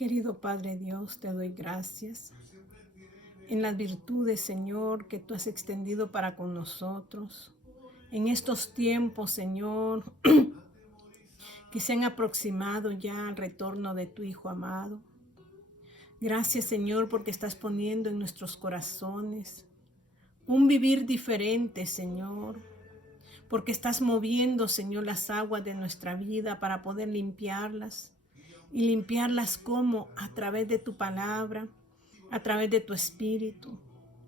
Querido Padre Dios, te doy gracias en las virtudes, Señor, que tú has extendido para con nosotros. En estos tiempos, Señor, que se han aproximado ya al retorno de tu Hijo amado. Gracias, Señor, porque estás poniendo en nuestros corazones un vivir diferente, Señor, porque estás moviendo, Señor, las aguas de nuestra vida para poder limpiarlas. Y limpiarlas como a través de tu palabra, a través de tu espíritu.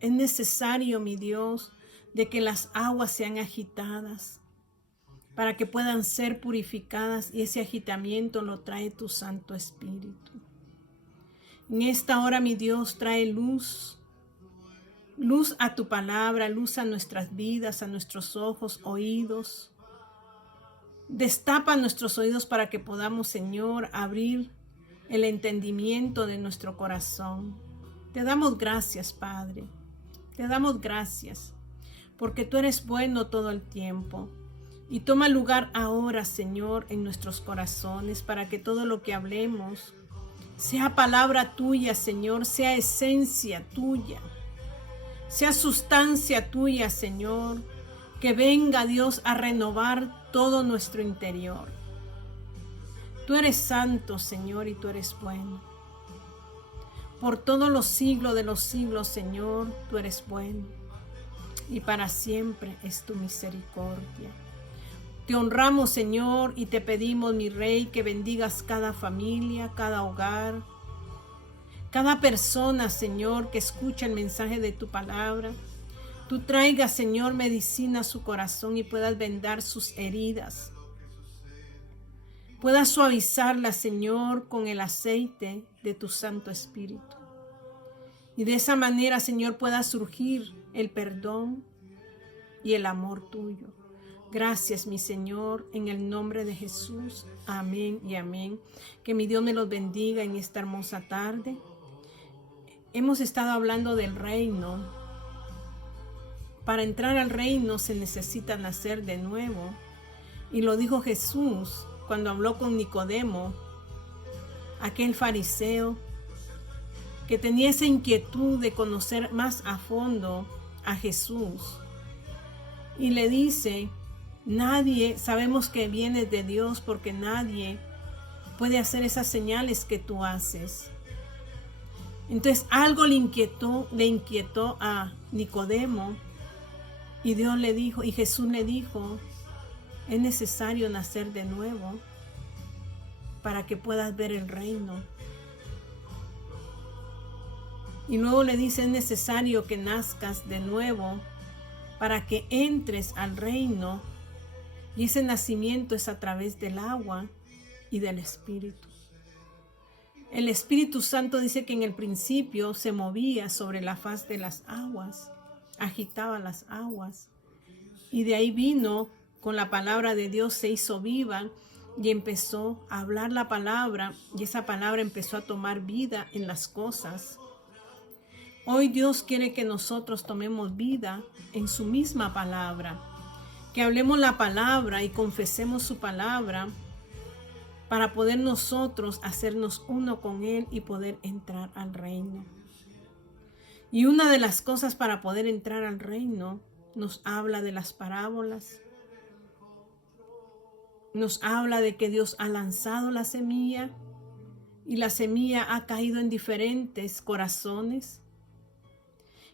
Es necesario, mi Dios, de que las aguas sean agitadas para que puedan ser purificadas, y ese agitamiento lo trae tu Santo Espíritu. En esta hora, mi Dios, trae luz a tu palabra, luz a nuestras vidas, a nuestros ojos, oídos. Destapa nuestros oídos para que podamos, Señor, abrir el entendimiento de nuestro corazón. Te damos gracias, Padre. Te damos gracias, porque tú eres bueno todo el tiempo. Y toma lugar ahora, Señor, en nuestros corazones, para que todo lo que hablemos sea palabra tuya, Señor, sea esencia tuya, sea sustancia tuya, Señor, que venga, Dios, a renovar todo nuestro interior. Tú eres santo, Señor, y tú eres bueno. Por todos los siglos de los siglos, Señor, tú eres bueno, y para siempre es tu misericordia. Te honramos, Señor, y te pedimos, mi Rey, que bendigas cada familia, cada hogar, cada persona, Señor, que escucha el mensaje de tu palabra. Tú traigas, Señor, medicina a su corazón y puedas vendar sus heridas. Puedas suavizarlas, Señor, con el aceite de tu Santo Espíritu. Y de esa manera, Señor, pueda surgir el perdón y el amor tuyo. Gracias, mi Señor, en el nombre de Jesús. Amén y amén. Que mi Dios me los bendiga en esta hermosa tarde. Hemos estado hablando del reino. Para entrar al reino se necesita nacer de nuevo. Y lo dijo Jesús cuando habló con Nicodemo, aquel fariseo que tenía esa inquietud de conocer más a fondo a Jesús. Y le dice: nadie, sabemos que vienes de Dios, porque nadie puede hacer esas señales que tú haces. Entonces algo le inquietó a Nicodemo, y Dios le dijo, y Jesús le dijo: es necesario nacer de nuevo para que puedas ver el reino. Y luego le dice: es necesario que nazcas de nuevo para que entres al reino. Y ese nacimiento es a través del agua y del Espíritu. El Espíritu Santo dice que en el principio se movía sobre la faz de las aguas, agitaba las aguas. Y de ahí vino, con la palabra de Dios se hizo viva y empezó a hablar la palabra, y esa palabra empezó a tomar vida en las cosas. Hoy Dios quiere que nosotros tomemos vida en su misma palabra, que hablemos la palabra y confesemos su palabra para poder nosotros hacernos uno con Él y poder entrar al reino. Y una de las cosas para poder entrar al reino nos habla de las parábolas, nos habla de que Dios ha lanzado la semilla y la semilla ha caído en diferentes corazones.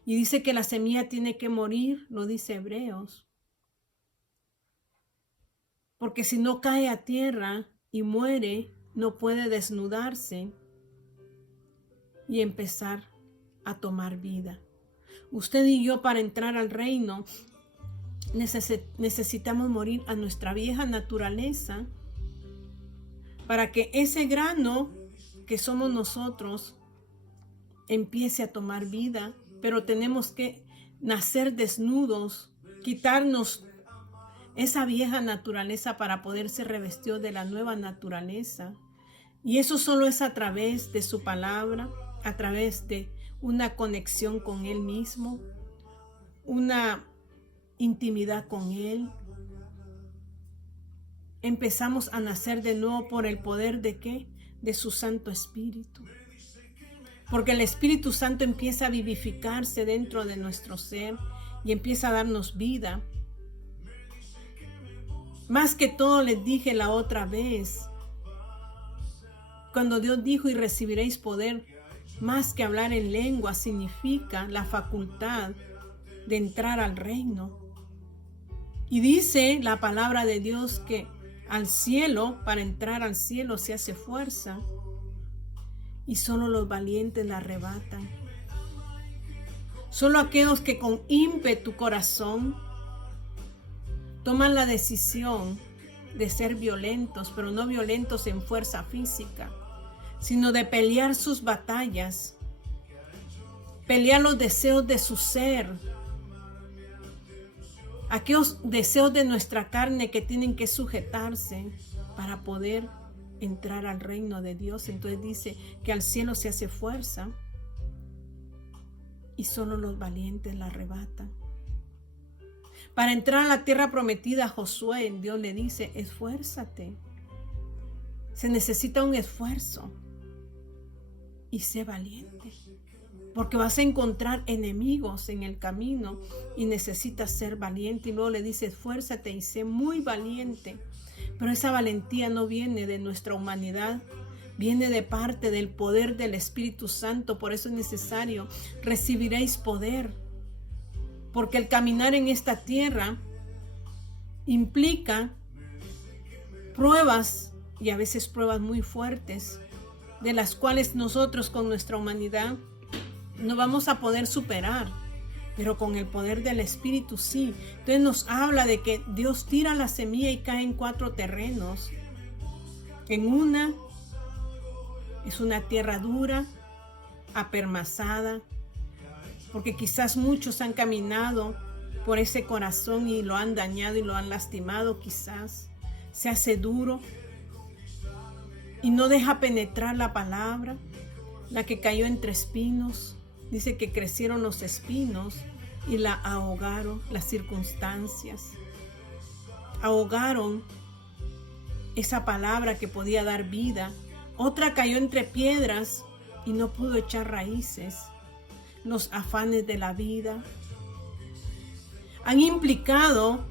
Y dice que la semilla tiene que morir, lo dice Hebreos. Porque si no cae a tierra y muere, no puede desnudarse y empezar a tomar vida. Usted y yo, para entrar al reino, necesitamos morir a nuestra vieja naturaleza para que ese grano que somos nosotros empiece a tomar vida. Pero tenemos que nacer desnudos, quitarnos esa vieja naturaleza para poder ser revestidos de la nueva naturaleza. Y eso solo es a través de su palabra, a través de una conexión con Él mismo, una intimidad con Él. Empezamos a nacer de nuevo por el poder de ¿qué? de su Santo Espíritu. Porque el Espíritu Santo empieza a vivificarse dentro de nuestro ser y empieza a darnos vida. Más que todo les dije la otra vez, cuando Dios dijo y recibiréis poder, más que hablar en lengua, significa la facultad de entrar al reino. Y dice la palabra de Dios que al cielo, para entrar al cielo se hace fuerza y solo los valientes la arrebatan. Solo aquellos que con ímpetu corazón toman la decisión de ser violentos, pero no violentos en fuerza física, sino de pelear sus batallas, pelear los deseos de su ser, aquellos deseos de nuestra carne que tienen que sujetarse para poder entrar al reino de Dios. Entonces dice que al cielo se hace fuerza y solo los valientes la arrebatan. Para entrar a la tierra prometida a Josué, Dios le dice, esfuérzate. Se necesita un esfuerzo y sé valiente, porque vas a encontrar enemigos en el camino y necesitas ser valiente. Y luego le dice, esfuérzate y sé muy valiente. Pero esa valentía no viene de nuestra humanidad, viene de parte del poder del Espíritu Santo. Por eso es necesario, recibiréis poder, porque el caminar en esta tierra implica pruebas, y a veces pruebas muy fuertes, de las cuales nosotros con nuestra humanidad no vamos a poder superar, pero con el poder del Espíritu sí. Entonces nos habla de que Dios tira la semilla y cae en 4 terrenos. En una es una tierra dura, apermazada, porque quizás muchos han caminado por ese corazón y lo han dañado y lo han lastimado. Quizás se hace duro y no deja penetrar la palabra. La que cayó entre espinos, dice que crecieron los espinos y la ahogaron las circunstancias. Ahogaron esa palabra que podía dar vida. Otra cayó entre piedras y no pudo echar raíces. Los afanes de la vida han implicado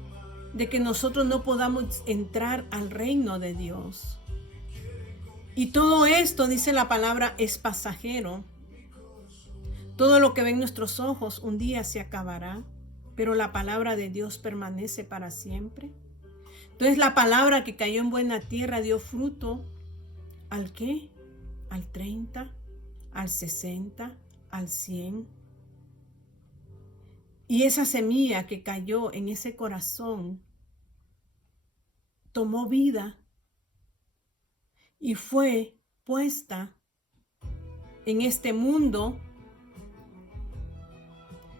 de que nosotros no podamos entrar al reino de Dios. Y todo esto, dice la palabra, es pasajero. Todo lo que ven nuestros ojos un día se acabará, pero la palabra de Dios permanece para siempre. Entonces la palabra que cayó en buena tierra dio fruto. ¿Al qué? Al 30, al 60, al 100. Y esa semilla que cayó en ese corazón tomó vida y fue puesta en este mundo.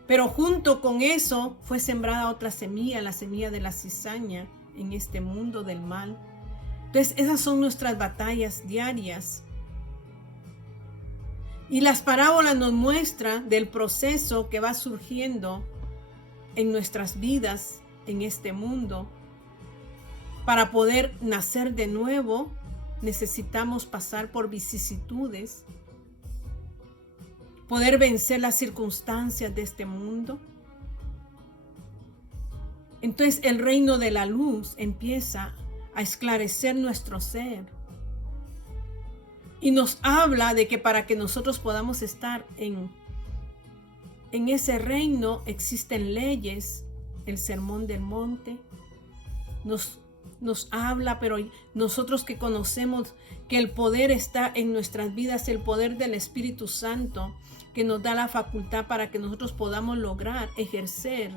Pero junto con eso fue sembrada otra semilla, la semilla de la cizaña en este mundo del mal. Entonces esas son nuestras batallas diarias. Y las parábolas nos muestran del proceso que va surgiendo en nuestras vidas en este mundo. Para poder nacer de nuevo, necesitamos pasar por vicisitudes, poder vencer las circunstancias de este mundo. Entonces el reino de la luz empieza a esclarecer nuestro ser. Y nos habla de que para que nosotros podamos estar en ese reino existen leyes. El sermón del monte nos habla, pero nosotros que conocemos que el poder está en nuestras vidas, el poder del Espíritu Santo, que nos da la facultad para que nosotros podamos lograr ejercer,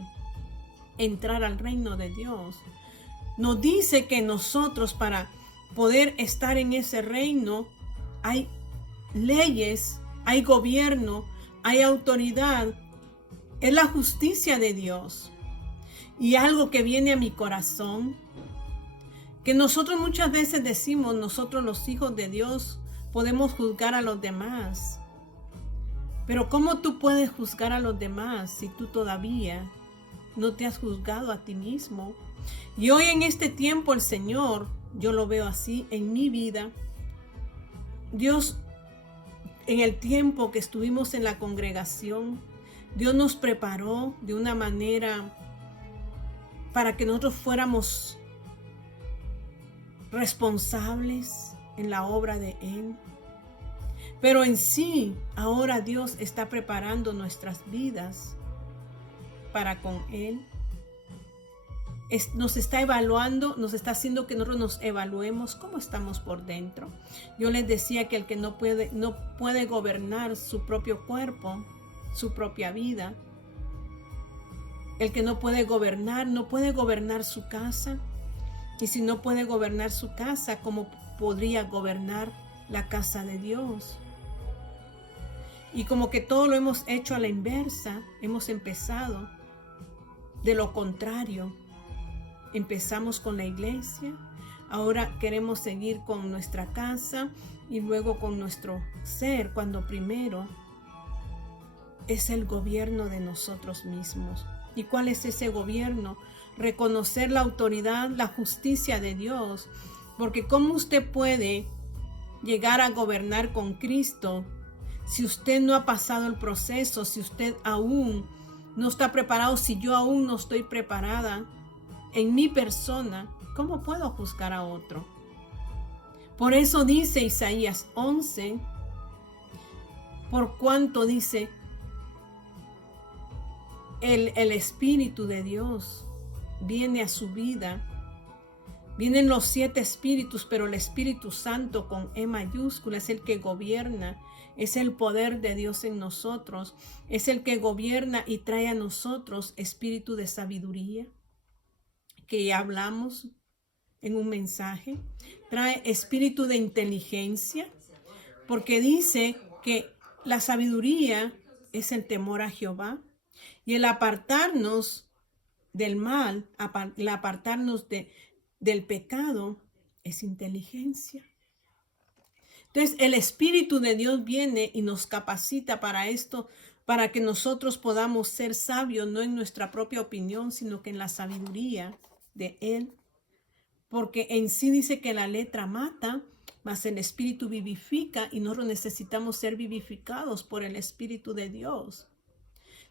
entrar al reino de Dios. Nos dice que nosotros, para poder estar en ese reino, hay leyes, hay gobierno, hay autoridad. Es la justicia de Dios. Y algo que viene a mi corazón, que nosotros muchas veces decimos, nosotros los hijos de Dios podemos juzgar a los demás. Pero ¿cómo tú puedes juzgar a los demás si tú todavía no te has juzgado a ti mismo? Y hoy en este tiempo el Señor, yo lo veo así en mi vida, Dios, en el tiempo que estuvimos en la congregación, Dios nos preparó de una manera para que nosotros fuéramos responsables en la obra de Él. Pero en sí, ahora Dios está preparando nuestras vidas para con Él. Nos está evaluando, nos está haciendo que nosotros nos evaluemos cómo estamos por dentro. Yo les decía que el que no puede gobernar su propio cuerpo, su propia vida. El que no puede gobernar su casa. Y si no puede gobernar su casa, ¿cómo podría gobernar la casa de Dios? Y como que todo lo hemos hecho a la inversa, hemos empezado de lo contrario. Empezamos con la iglesia, ahora queremos seguir con nuestra casa y luego con nuestro ser, cuando primero es el gobierno de nosotros mismos. ¿Y cuál es ese gobierno? Reconocer la autoridad, la justicia de Dios, porque ¿cómo usted puede llegar a gobernar con Cristo si usted no ha pasado el proceso, si usted aún no está preparado, si yo aún no estoy preparada en mi persona? ¿Cómo puedo juzgar a otro? Por eso dice Isaías 11, por cuanto dice, el Espíritu de Dios viene a su vida. Vienen los 7 espíritus, pero el Espíritu Santo con E mayúscula es el que gobierna. Es el poder de Dios en nosotros. Es el que gobierna y trae a nosotros espíritu de sabiduría, que ya hablamos en un mensaje. Trae espíritu de inteligencia, porque dice que la sabiduría es el temor a Jehová. Y el apartarnos del mal, el apartarnos del pecado, es inteligencia. Entonces el Espíritu de Dios viene y nos capacita para esto, para que nosotros podamos ser sabios, no en nuestra propia opinión, sino que en la sabiduría de Él. Porque en sí dice que la letra mata, mas el Espíritu vivifica, y nosotros necesitamos ser vivificados por el Espíritu de Dios.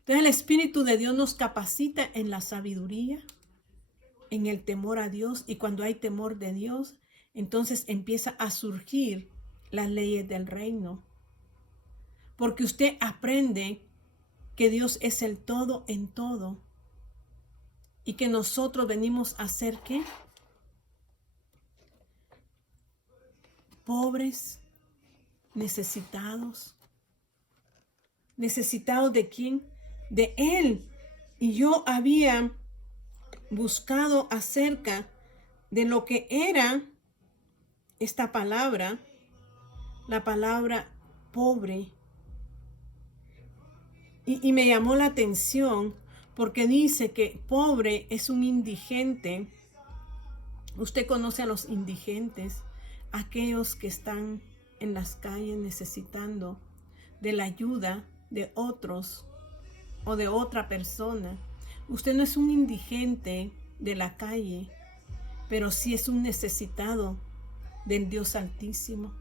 Entonces el Espíritu de Dios nos capacita en la sabiduría, en el temor a Dios, y cuando hay temor de Dios, entonces empieza a surgir las leyes del reino. Porque usted aprende que Dios es el todo en todo y que nosotros venimos a ser ¿qué? Pobres, necesitados. ¿Necesitados de quién? De Él. Y yo había buscado acerca de lo que era esta palabra, la palabra pobre. Y me llamó la atención porque dice que pobre es un indigente. Usted conoce a los indigentes, aquellos que están en las calles necesitando de la ayuda de otros o de otra persona. Usted no es un indigente de la calle, pero sí es un necesitado del Dios Altísimo.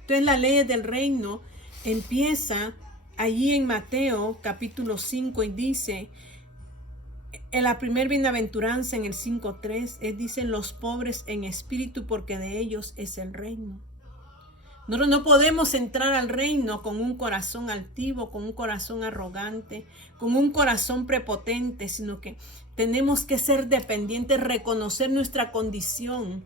Entonces la ley del reino empieza allí en Mateo capítulo 5 y dice, en la primer bienaventuranza en el 5:3, dicen los pobres en espíritu porque de ellos es el reino. Nosotros no podemos entrar al reino con un corazón altivo, con un corazón arrogante, con un corazón prepotente, sino que tenemos que ser dependientes, reconocer nuestra condición,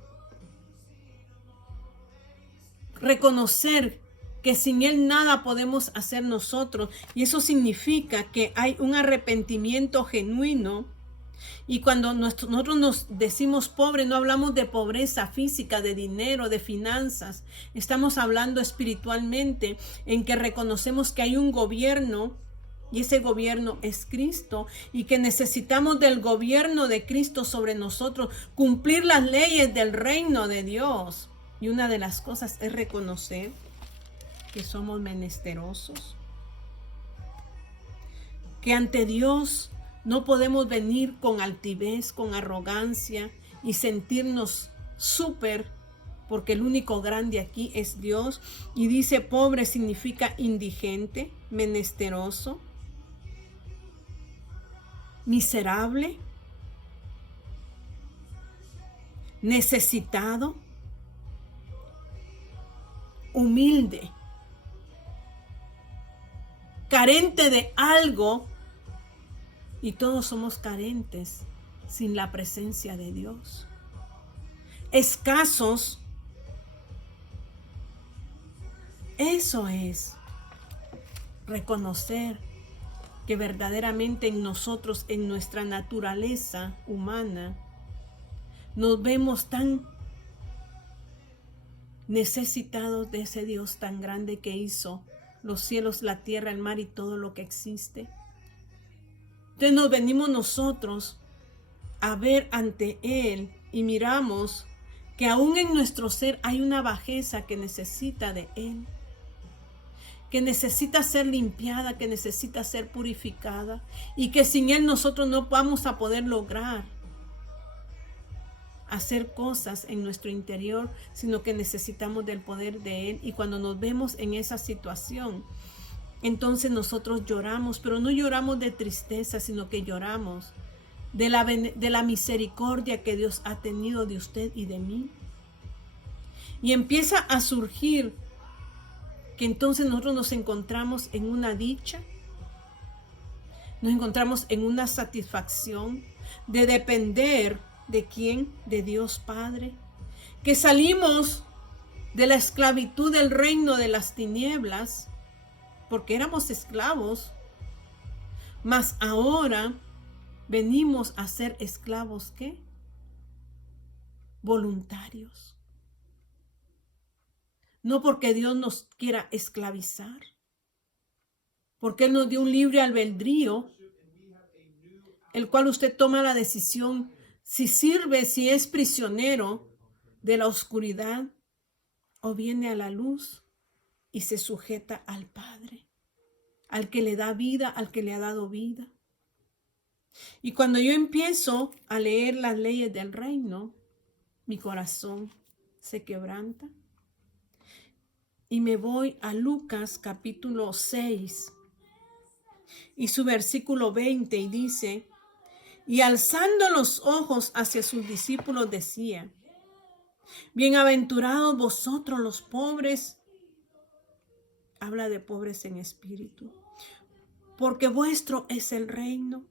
reconocer que sin Él nada podemos hacer nosotros. Y eso significa que hay un arrepentimiento genuino. Y cuando nosotros nos decimos pobre, no hablamos de pobreza física, de dinero, de finanzas. Estamos hablando espiritualmente, en que reconocemos que hay un gobierno y ese gobierno es Cristo y que necesitamos del gobierno de Cristo sobre nosotros, cumplir las leyes del reino de Dios. Y una de las cosas es reconocer que somos menesterosos, que ante Dios no podemos venir con altivez, con arrogancia y sentirnos súper porque el único grande aquí es Dios. Y dice pobre significa indigente, menesteroso, miserable, necesitado, humilde, carente de algo. Y todos somos carentes sin la presencia de Dios. Escasos. Eso es reconocer que verdaderamente en nosotros, en nuestra naturaleza humana, nos vemos tan necesitados de ese Dios tan grande que hizo los cielos, la tierra, el mar y todo lo que existe. Entonces nos venimos nosotros a ver ante Él y miramos que aún en nuestro ser hay una bajeza que necesita de Él, que necesita ser limpiada, que necesita ser purificada, y que sin Él nosotros no vamos a poder lograr hacer cosas en nuestro interior, sino que necesitamos del poder de Él. Y cuando nos vemos en esa situación, entonces nosotros lloramos, pero no lloramos de tristeza, sino que lloramos de la misericordia que Dios ha tenido de usted y de mí. Y empieza a surgir que entonces nosotros nos encontramos en una dicha, nos encontramos en una satisfacción de depender de quién, de Dios Padre, que salimos de la esclavitud del reino de las tinieblas, porque éramos esclavos, mas ahora venimos a ser esclavos, ¿qué? Voluntarios. No porque Dios nos quiera esclavizar, porque Él nos dio un libre albedrío, el cual usted toma la decisión si sirve, si es prisionero de la oscuridad o viene a la luz y se sujeta al Padre, al que le da vida, al que le ha dado vida. Y cuando yo empiezo a leer las leyes del reino, mi corazón se quebranta. Y me voy a Lucas capítulo 6 y su versículo 20 y dice, y alzando los ojos hacia sus discípulos decía, bienaventurados vosotros los pobres, habla de pobres en espíritu, porque vuestro es el reino.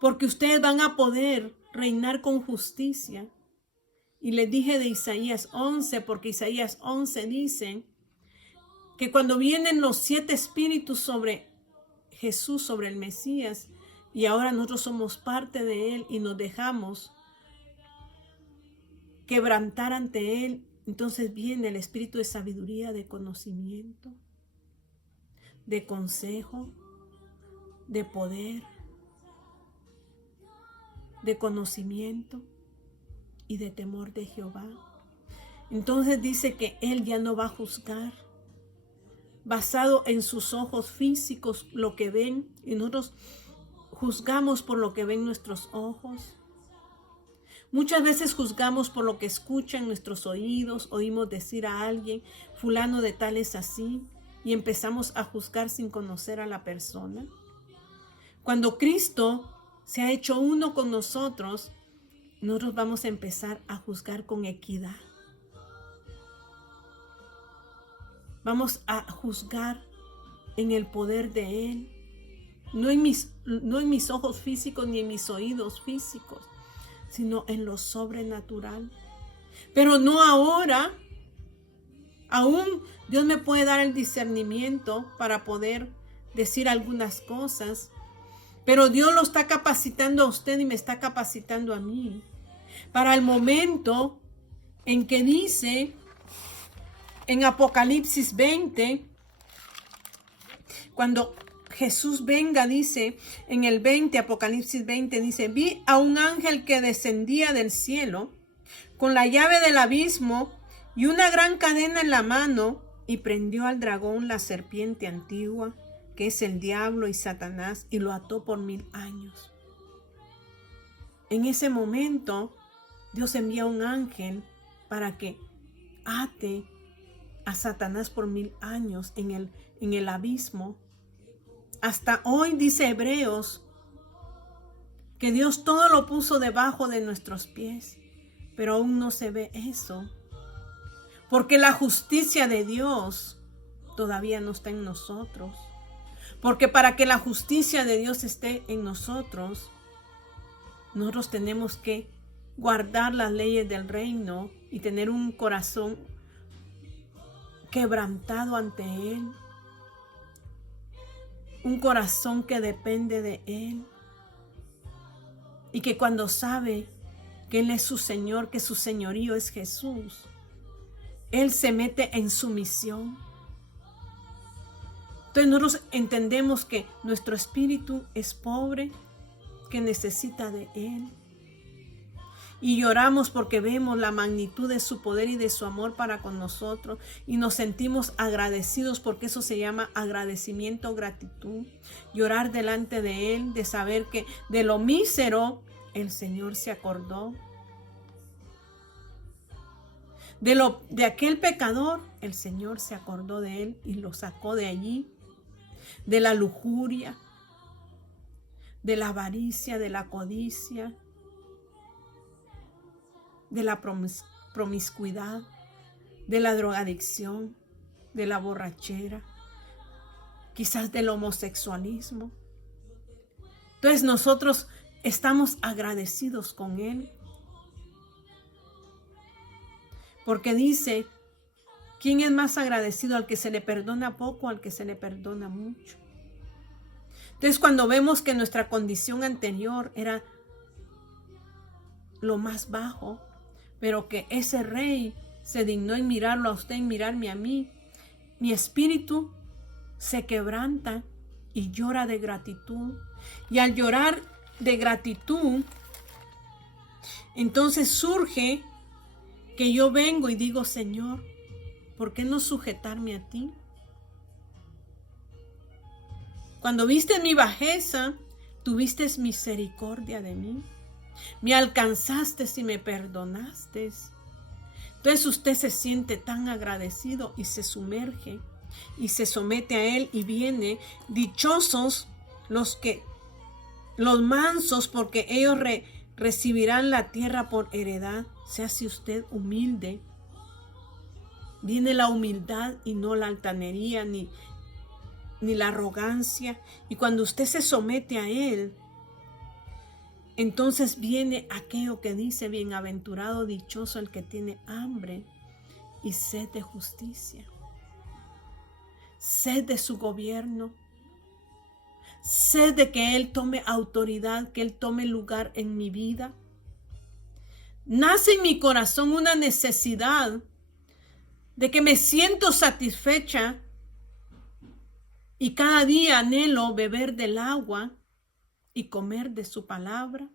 Porque ustedes van a poder reinar con justicia. Y les dije de Isaías 11, porque Isaías 11 dice que cuando vienen los 7 espíritus sobre Jesús, sobre el Mesías, y ahora nosotros somos parte de Él y nos dejamos quebrantar ante Él, entonces viene el espíritu de sabiduría, de conocimiento, de consejo, de poder, de conocimiento y de temor de Jehová. Entonces dice que Él ya no va a juzgar basado en sus ojos físicos lo que ven, y nosotros juzgamos por lo que ven nuestros ojos. Muchas veces juzgamos por lo que escuchan nuestros oídos, oímos decir a alguien, fulano de tal es así, y empezamos a juzgar sin conocer a la persona. Cuando Cristo se ha hecho uno con nosotros, nosotros vamos a empezar a juzgar con equidad. Vamos a juzgar en el poder de Él, no en mis ojos físicos ni en mis oídos físicos, sino en lo sobrenatural. Pero no ahora. Aún Dios me puede dar el discernimiento para poder decir algunas cosas, pero Dios lo está capacitando a usted y me está capacitando a mí para el momento en que dice en Apocalipsis 20, cuando Jesús venga, dice en el 20, Apocalipsis 20, dice, vi a un ángel que descendía del cielo con la llave del abismo y una gran cadena en la mano, y prendió al dragón, la serpiente antigua, que es el diablo y Satanás, y lo ató por 1000 años. En ese momento Dios envía un ángel para que ate a Satanás por 1000 años en el abismo. Hasta hoy dice Hebreos que Dios todo lo puso debajo de nuestros pies, pero aún no se ve eso, porque la justicia de Dios todavía no está en nosotros. Porque para que la justicia de Dios esté en nosotros, nosotros tenemos que guardar las leyes del reino y tener un corazón quebrantado ante Él, un corazón que depende de Él, y que cuando sabe que Él es su Señor, que su señorío es Jesús, Él se mete en sumisión. Entonces nosotros entendemos que nuestro espíritu es pobre, que necesita de Él. Y lloramos porque vemos la magnitud de su poder y de su amor para con nosotros. Y nos sentimos agradecidos, porque eso se llama agradecimiento o gratitud. Llorar delante de Él, de saber que de lo mísero el Señor se acordó. De aquel pecador, el Señor se acordó de él y lo sacó de allí. De la lujuria, de la avaricia, de la codicia, de la promiscuidad, de la drogadicción, de la borrachera, quizás del homosexualismo. Entonces nosotros estamos agradecidos con Él, porque dice: ¿quién es más agradecido, al que se le perdona poco o al que se le perdona mucho? Entonces, cuando vemos que nuestra condición anterior era lo más bajo, pero que ese Rey se dignó en mirarlo a usted, en mirarme a mí, mi espíritu se quebranta y llora de gratitud. Y al llorar de gratitud, entonces surge que yo vengo y digo: Señor, ¿por qué no sujetarme a ti? Cuando viste mi bajeza, tuviste misericordia de mí. Me alcanzaste y me perdonaste. Entonces usted se siente tan agradecido y se sumerge y se somete a Él, y viene: dichosos los mansos, porque ellos recibirán la tierra por heredad. Se hace usted humilde. Viene la humildad y no la altanería ni la arrogancia. Y cuando usted se somete a Él, entonces viene aquello que dice: bienaventurado, dichoso el que tiene hambre y sed de justicia, sed de su gobierno, sed de que Él tome autoridad, que Él tome lugar en mi vida. Nace en mi corazón una necesidad de que me siento satisfecha y cada día anhelo beber del agua y comer de su palabra,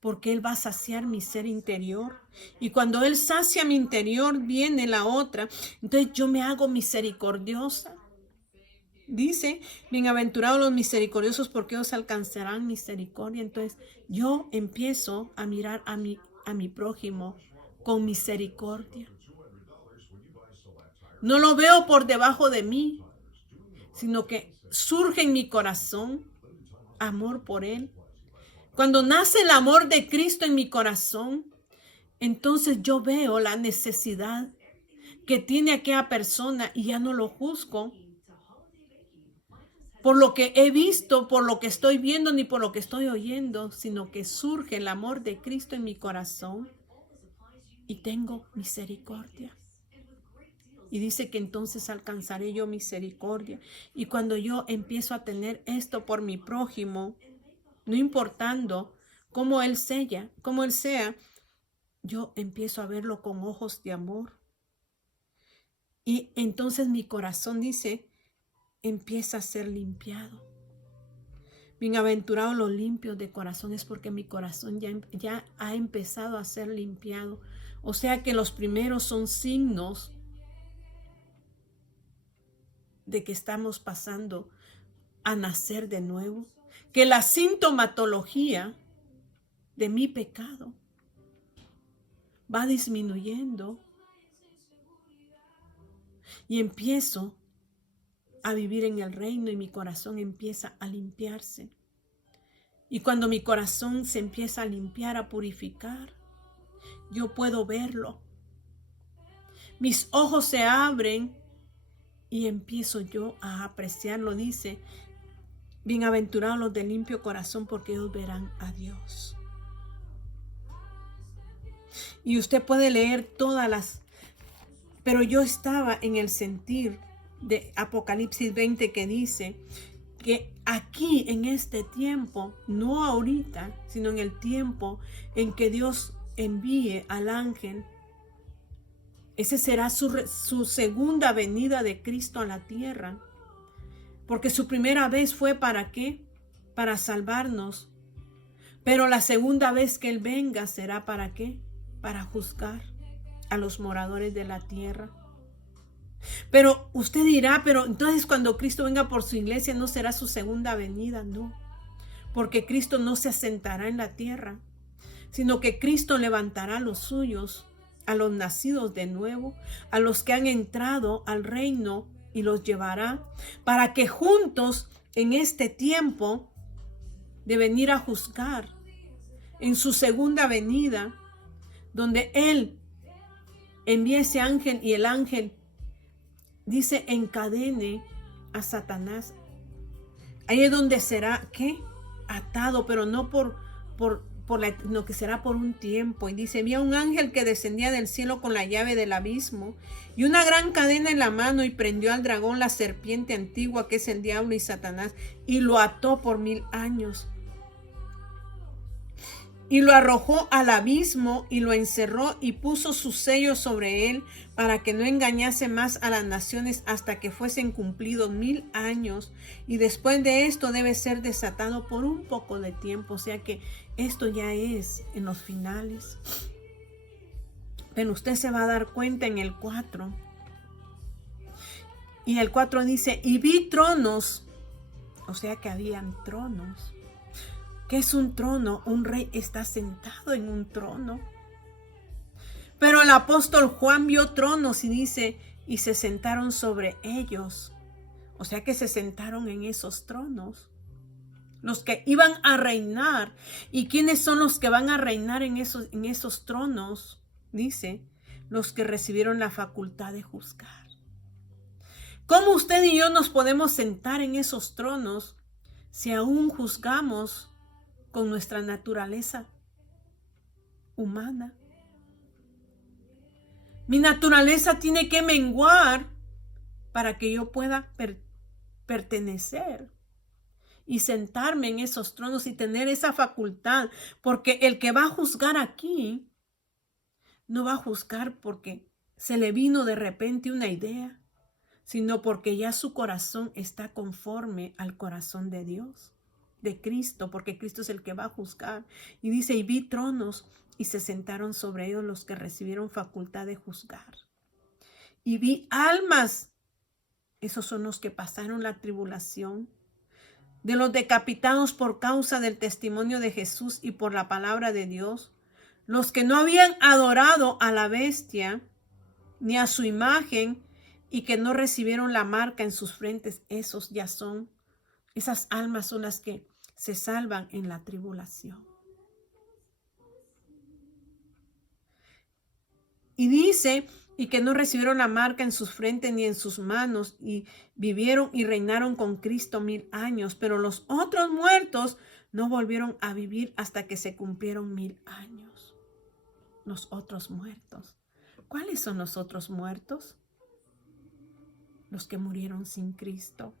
porque Él va a saciar mi ser interior. Y cuando Él sacia mi interior, viene la otra. Entonces yo me hago misericordiosa. Dice: bienaventurados los misericordiosos, porque ellos alcanzarán misericordia. Entonces yo empiezo a mirar a mi prójimo con misericordia. No lo veo por debajo de mí, sino que surge en mi corazón amor por Él. Cuando nace el amor de Cristo en mi corazón, entonces yo veo la necesidad que tiene aquella persona y ya no lo juzgo por lo que he visto, por lo que estoy viendo, ni por lo que estoy oyendo, sino que surge el amor de Cristo en mi corazón y tengo misericordia. Y dice que entonces alcanzaré yo misericordia. Y cuando yo empiezo a tener esto por mi prójimo, no importando cómo él sea, yo empiezo a verlo con ojos de amor. Y entonces mi corazón, dice, empieza a ser limpiado. Bienaventurados los limpios de corazón, es porque mi corazón ya ha empezado a ser limpiado. O sea que los primeros son signos de que estamos pasando a nacer de nuevo, que la sintomatología de mi pecado va disminuyendo y empiezo a vivir en el reino y mi corazón empieza a limpiarse. Y cuando mi corazón se empieza a limpiar, a purificar, yo puedo verlo. Mis ojos se abren y empiezo yo a apreciarlo. Dice, bienaventurados los de limpio corazón, porque ellos verán a Dios. Y usted puede leer todas las... Pero yo estaba en el sentir de Apocalipsis 20 que dice que aquí en este tiempo, no ahorita, sino en el tiempo en que Dios envíe al ángel, ese será su segunda venida de Cristo a la tierra. Porque su primera vez fue ¿para qué? Para salvarnos. Pero la segunda vez que Él venga será ¿para qué? Para juzgar a los moradores de la tierra. Pero usted dirá, pero entonces cuando Cristo venga por su iglesia no será su segunda venida, no. Porque Cristo no se asentará en la tierra, sino que Cristo levantará a los suyos, a los nacidos de nuevo, a los que han entrado al reino, y los llevará para que juntos en este tiempo de venir a juzgar, en su segunda venida, donde Él envíe ese ángel y el ángel dice encadene a Satanás. Ahí es donde será, ¿qué? Atado, pero no no, que será por un tiempo. Y dice, vi a un ángel que descendía del cielo con la llave del abismo y una gran cadena en la mano, y prendió al dragón, la serpiente antigua, que es el diablo y Satanás, y lo ató por 1000 años. Y lo arrojó al abismo y lo encerró y puso su sello sobre él para que no engañase más a las naciones hasta que fuesen cumplidos 1000 años. Y después de esto debe ser desatado por un poco de tiempo. O sea que esto ya es en los finales. Pero usted se va a dar cuenta en el 4. Y el 4 dice, y vi tronos. O sea que habían tronos. ¿Qué es un trono? Un rey está sentado en un trono. Pero el apóstol Juan vio tronos y dice, y se sentaron sobre ellos. O sea que se sentaron en esos tronos. Los que iban a reinar. ¿Y quiénes son los que van a reinar en esos tronos? Dice, los que recibieron la facultad de juzgar. ¿Cómo usted y yo nos podemos sentar en esos tronos si aún juzgamos con nuestra naturaleza humana? Mi naturaleza tiene que menguar para que yo pueda pertenecer y sentarme en esos tronos y tener esa facultad, porque el que va a juzgar aquí no va a juzgar porque se le vino de repente una idea, sino porque ya su corazón está conforme al corazón de Dios, de Cristo, porque Cristo es el que va a juzgar. Y dice, y vi tronos y se sentaron sobre ellos los que recibieron facultad de juzgar. Y vi almas, esos son los que pasaron la tribulación, de los decapitados por causa del testimonio de Jesús y por la palabra de Dios, los que no habían adorado a la bestia ni a su imagen y que no recibieron la marca en sus frentes. Esos ya son, esas almas son las que se salvan en la tribulación. Y dice, y que no recibieron la marca en sus frentes ni en sus manos, y vivieron y reinaron con Cristo 1000 años. Pero los otros muertos no volvieron a vivir hasta que se cumplieron 1000 años. Los otros muertos. ¿Cuáles son los otros muertos? Los que murieron sin Cristo.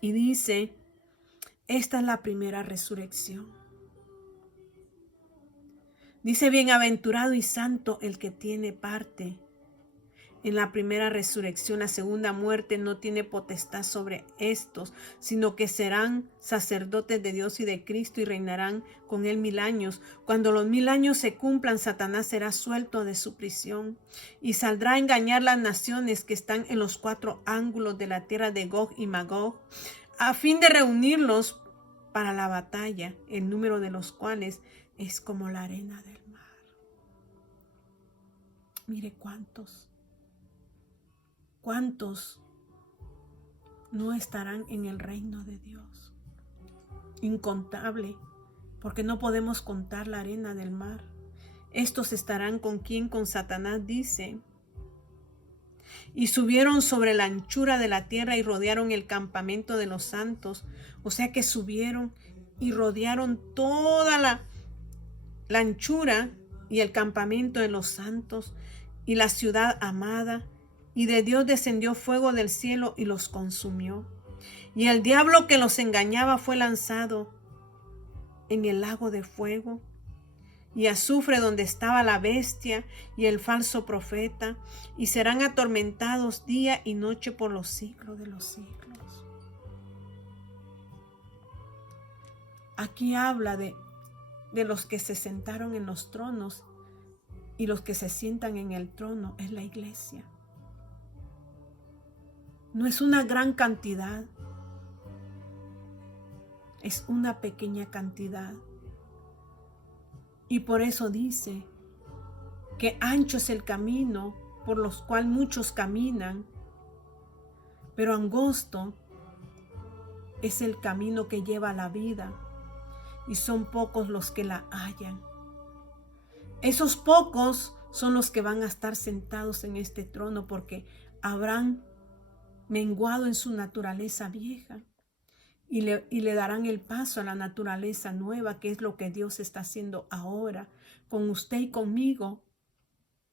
Y dice, esta es la primera resurrección. Dice, bienaventurado y santo el que tiene parte en la primera resurrección. La segunda muerte no tiene potestad sobre estos, sino que serán sacerdotes de Dios y de Cristo y reinarán con él 1000 años. Cuando los 1000 años se cumplan, Satanás será suelto de su prisión y saldrá a engañar las naciones que están en los 4 ángulos de la tierra de Gog y Magog, a fin de reunirlos para la batalla, el número de los cuales es como la arena del mar. Mire cuántos no estarán en el reino de Dios. Incontable, porque no podemos contar la arena del mar. Estos estarán con quien, con Satanás, dice. Y subieron sobre la anchura de la tierra y rodearon el campamento de los santos. O sea que subieron y rodearon toda la anchura y el campamento de los santos y la ciudad amada. Y de Dios descendió fuego del cielo y los consumió. Y el diablo que los engañaba fue lanzado en el lago de fuego y azufre, donde estaba la bestia y el falso profeta, y serán atormentados día y noche por los siglos de los siglos. Aquí habla de los que se sentaron en los tronos, y los que se sientan en el trono es la iglesia. No es una gran cantidad, es una pequeña cantidad. Y por eso dice que ancho es el camino por los cual muchos caminan, pero angosto es el camino que lleva a la vida, y son pocos los que la hallan. Esos pocos son los que van a estar sentados en este trono, porque habrán menguado en su naturaleza vieja y le darán el paso a la naturaleza nueva, que es lo que Dios está haciendo ahora con usted y conmigo,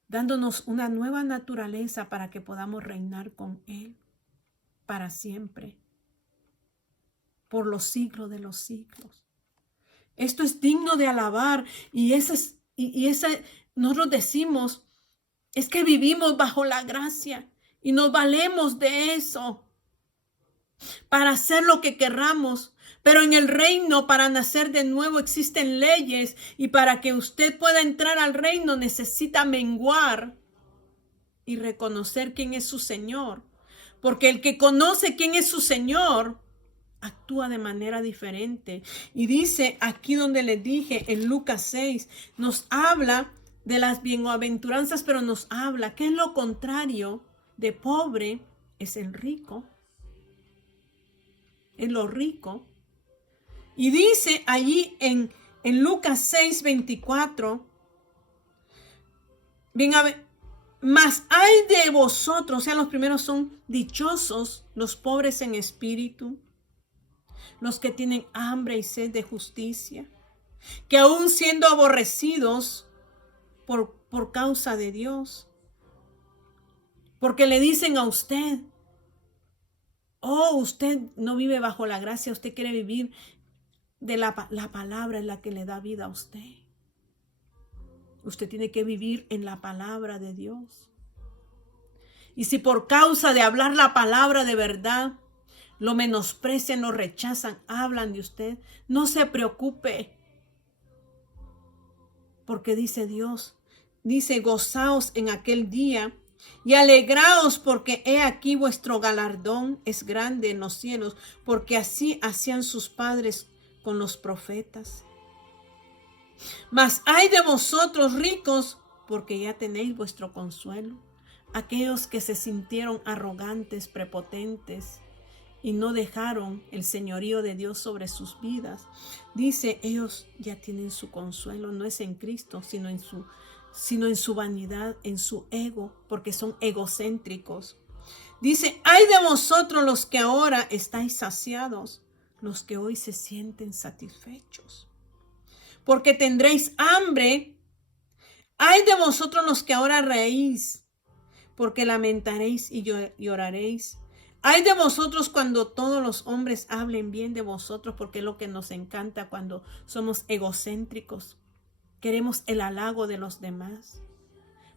dándonos una nueva naturaleza para que podamos reinar con Él para siempre, por los siglos de los siglos. Esto es digno de alabar, y nosotros decimos, es que vivimos bajo la gracia y nos valemos de eso para hacer lo que querramos. Pero en el reino, para nacer de nuevo, existen leyes, y para que usted pueda entrar al reino necesita menguar y reconocer quién es su Señor. Porque el que conoce quién es su Señor actúa de manera diferente. Y dice aquí donde les dije, en Lucas 6, nos habla de las bienaventuranzas, pero nos habla que es lo contrario de pobre, es el rico. Es lo rico. Y dice allí en Lucas 6, 24, mas hay de vosotros, o sea, los primeros son dichosos, los pobres en espíritu, los que tienen hambre y sed de justicia, que aún siendo aborrecidos por causa de Dios, porque le dicen a usted, oh, usted no vive bajo la gracia, usted quiere vivir de la palabra, en la que le da vida a usted. Usted tiene que vivir en la palabra de Dios. Y si por causa de hablar la palabra de verdad lo menosprecian, lo rechazan, hablan de usted, no se preocupe. Porque dice Dios, dice, gozaos en aquel día y alegraos, porque he aquí vuestro galardón es grande en los cielos, porque así hacían sus padres con los profetas. Mas ay de vosotros ricos, porque ya tenéis vuestro consuelo. Aquellos que se sintieron arrogantes, prepotentes, y no dejaron el señorío de Dios sobre sus vidas. Dice, ellos ya tienen su consuelo, no es en Cristo, sino en su vanidad, en su ego, porque son egocéntricos. Dice, ay de vosotros los que ahora estáis saciados, los que hoy se sienten satisfechos, porque tendréis hambre. Ay de vosotros los que ahora reís, porque lamentaréis y lloraréis. Ay de vosotros cuando todos los hombres hablen bien de vosotros, porque es lo que nos encanta cuando somos egocéntricos. Queremos el halago de los demás.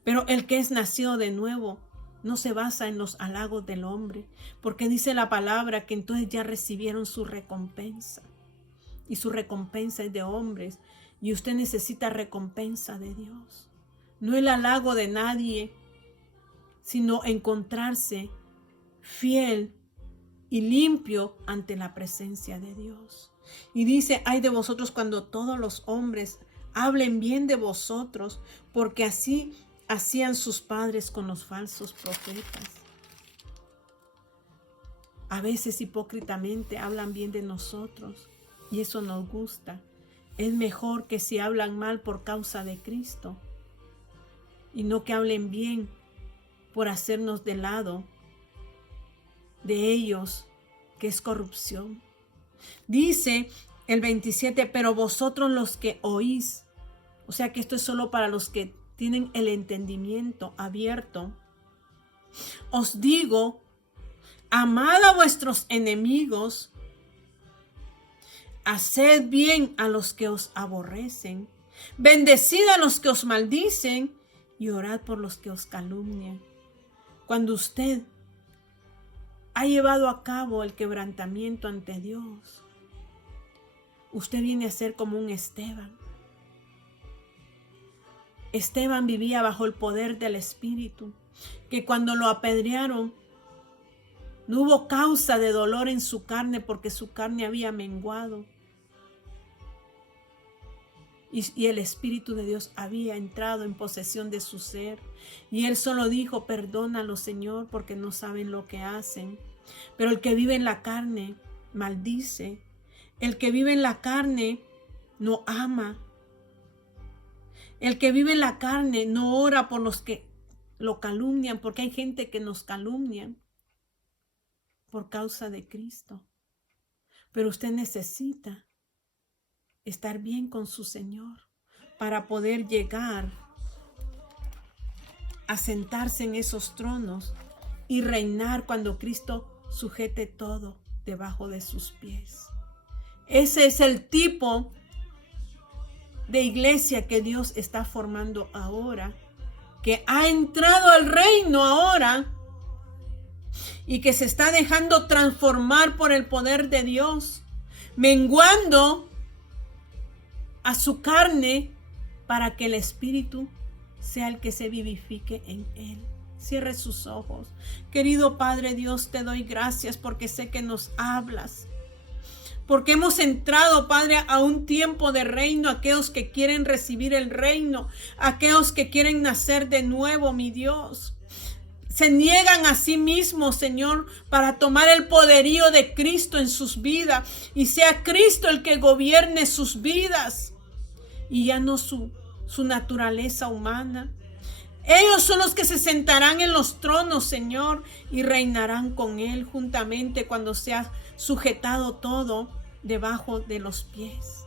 Pero el que es nacido de nuevo no se basa en los halagos del hombre, porque dice la palabra que entonces ya recibieron su recompensa. Y su recompensa es de hombres, y usted necesita recompensa de Dios. No el halago de nadie, sino encontrarse fiel y limpio ante la presencia de Dios. Y dice, ay de vosotros cuando todos los hombres hablen bien de vosotros, porque así hacían sus padres con los falsos profetas. A veces hipócritamente hablan bien de nosotros y eso nos gusta. Es mejor que si hablan mal por causa de Cristo y no que hablen bien por hacernos de lado de ellos, que es corrupción. Dice el 27, pero vosotros los que oís, o sea que esto es solo para los que tienen el entendimiento abierto, os digo, amad a vuestros enemigos, haced bien a los que os aborrecen, bendecid a los que os maldicen y orad por los que os calumnian. Cuando usted ha llevado a cabo el quebrantamiento ante Dios, usted viene a ser como un Esteban. Esteban vivía bajo el poder del Espíritu, que cuando lo apedrearon, no hubo causa de dolor en su carne porque su carne había menguado. Y el Espíritu de Dios había entrado en posesión de su ser. Y él solo dijo, perdónalo, Señor, porque no saben lo que hacen. Pero el que vive en la carne maldice. El que vive en la carne no ama. El que vive en la carne no ora por los que lo calumnian, porque hay gente que nos calumnia por causa de Cristo. Pero usted necesita estar bien con su Señor para poder llegar a sentarse en esos tronos y reinar cuando Cristo sujete todo debajo de sus pies. Ese es el tipo de iglesia que Dios está formando ahora, que ha entrado al reino ahora y que se está dejando transformar por el poder de Dios, menguando a su carne para que el Espíritu sea el que se vivifique en él. Cierre sus ojos. Querido Padre Dios, te doy gracias porque sé que nos hablas. Porque hemos entrado, Padre, a un tiempo de reino, aquellos que quieren recibir el reino, aquellos que quieren nacer de nuevo, mi Dios. Se niegan a sí mismos, Señor, para tomar el poderío de Cristo en sus vidas y sea Cristo el que gobierne sus vidas y ya no su naturaleza humana. Ellos son los que se sentarán en los tronos, Señor, y reinarán con Él juntamente cuando sea sujetado todo debajo de los pies.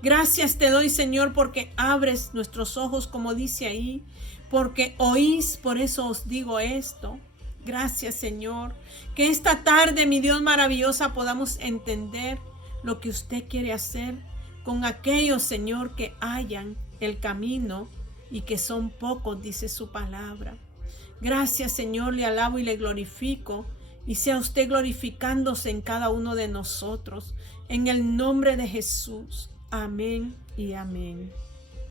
Gracias te doy, Señor, porque abres nuestros ojos, como dice ahí, porque oís, por eso os digo esto. Gracias, Señor, que esta tarde, mi Dios maravillosa, podamos entender lo que usted quiere hacer con aquellos, Señor, que hallan el camino y que son pocos, dice su palabra. Gracias, Señor, le alabo y le glorifico, y sea usted glorificándose en cada uno de nosotros, en el nombre de Jesús. Amén y amén.